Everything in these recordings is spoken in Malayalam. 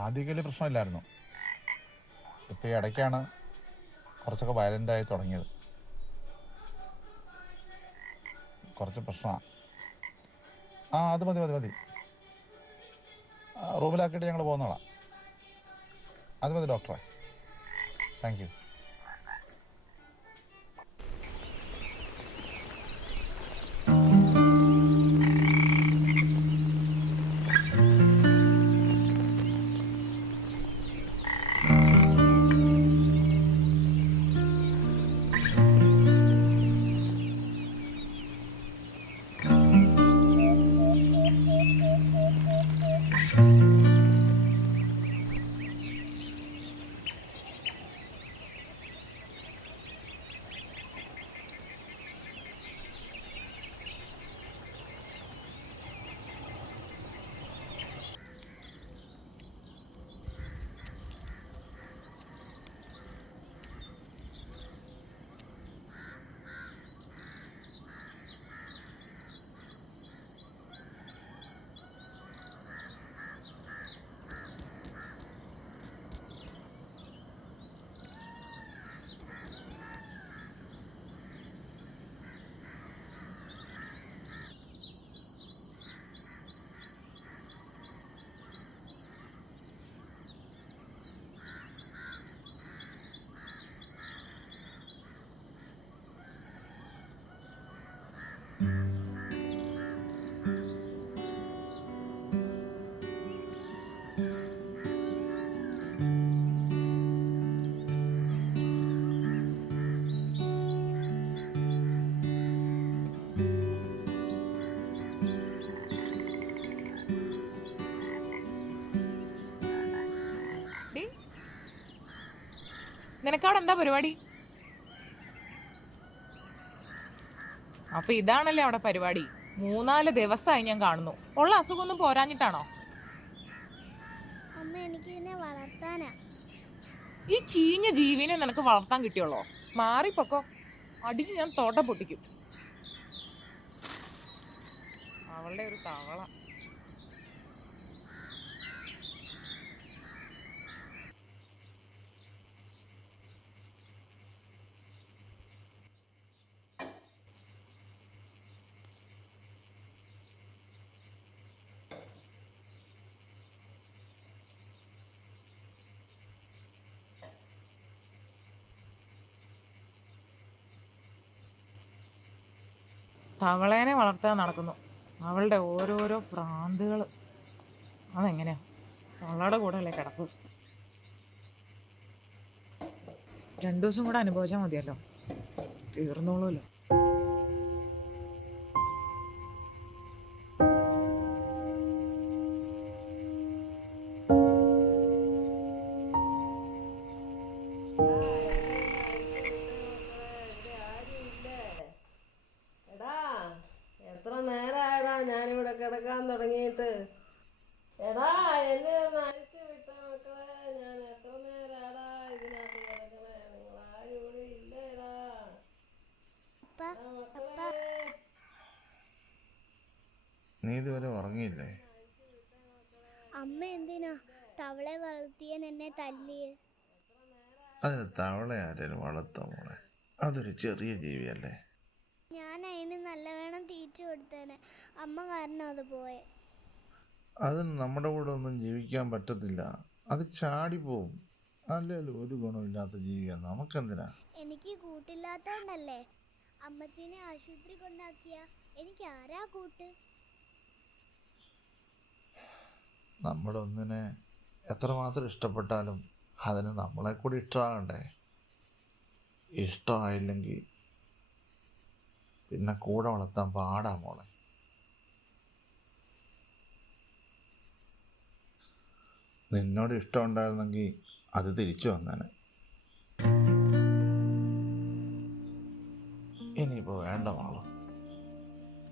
ആദ്യമൊക്കെ വലിയ പ്രശ്നമില്ലായിരുന്നു. ഇപ്പോൾ ഈ ഇടയ്ക്കാണ് കുറച്ചൊക്കെ വയലൻ്റായി തുടങ്ങിയത്. കുറച്ച് പ്രശ്നമാണ്. അത് മതി മതി മതി. റൂമിലാക്കിയിട്ട് ഞങ്ങൾ പോകുന്നോളാം. അത് മതി ഡോക്ടറെ. Thank you. നിനക്കവിടെ എന്താ പരിപാടി? അപ്പൊ ഇതാണല്ലേ അവിടെ പരിപാടി? 3-4 ദിവസമായി ഞാൻ കാണുന്നു. ഉള്ള അസുഖമൊന്നും പോരാഞ്ഞിട്ടാണോ? അമ്മ എനിക്ക് ഇതിനെ വളർത്താനാ. ഈ ചീഞ്ഞ ജീവിനെ നിനക്ക് വളർത്താൻ കിട്ടിയുള്ളോ? മാറിപ്പൊക്കോ, അടിച്ച് ഞാൻ തോട്ട പൊട്ടിക്കും. അവളുടെ ഒരു തവള. തവളേനെ വളർത്താൻ നടക്കുന്നു. അവളുടെ ഓരോരോ പ്രാന്തുകൾ. അതെങ്ങനെയാ? തവളയുടെ കൂടെ അല്ലേ കിടപ്പ്. 2 ദിവസം കൂടെ അനുഭവിച്ചാൽ മതിയല്ലോ, തീർന്നോളൂല്ലോ. എത്ര നേരമായടാ ഞാനിവിടെ കിടക്കാൻ തുടങ്ങിയിട്ട്. എടാ എന്നെ ഒന്ന് അഴിച്ചു വിട്ട മക്കളെ. ഞാൻ എത്ര നേരമാടാ ഇതിനകത്ത് കിടക്കണേ. നിങ്ങൾ ആരും ഇവിടെ ഇല്ലേടാ മക്കളെ. നീ ഇതുവരെ ഉറങ്ങിയില്ലേ? അമ്മ എന്തിനാ തവളെ വളർത്തിയൻ എന്നെ തല്ലിയേ? അതിന് തവള ആരെങ്കിലും വളർത്താൻ മോളെ? അതൊരു ചെറിയ ജീവിയല്ലേ. ഞാൻ അതിന് നല്ലവണ്ണം തീറ്റ കൊടുത്തേനെ. അമ്മ കാരണം അത് പോയെ. അതിന് നമ്മുടെ കൂടെ ഒന്നും ജീവിക്കാൻ പറ്റത്തില്ല. അത് ചാടിപ്പോവും. അല്ലല്ലോ ഒരു ഗുണമില്ലാത്ത ജീവിയാണ്. നമുക്കെന്തിനാ? എനിക്ക് കൂട്ടില്ലാത്തോണ്ടല്ലേ. അമ്മച്ചീനെ ആശുപത്രി കൊണ്ടാക്കിയ എനിക്ക് ആരാ കൂട്ട്? നമ്മളൊന്നിനെ എത്രമാത്രം ഇഷ്ടപ്പെട്ടാലും അതിന് നമ്മളെ കൂടി ഇഷ്ടമാകണ്ടേ? ഇഷ്ടമായില്ലെങ്കിൽ പിന്നെ കൂടെ വളർത്താൻ പാടാ മോളെ. നിന്നോട് ഇഷ്ടമുണ്ടായിരുന്നെങ്കിൽ അത് തിരിച്ചു വന്നേനെ. ഇനിയിപ്പോൾ വേണ്ട മോളെ,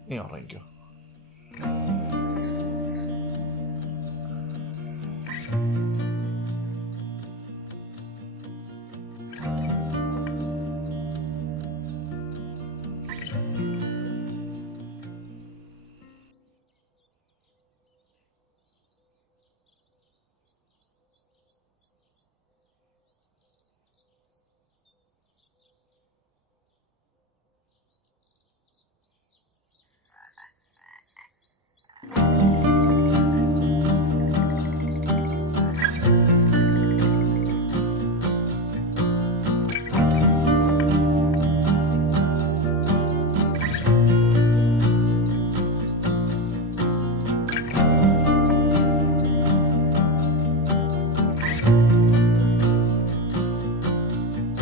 നീ ഉറങ്ങിക്കോ.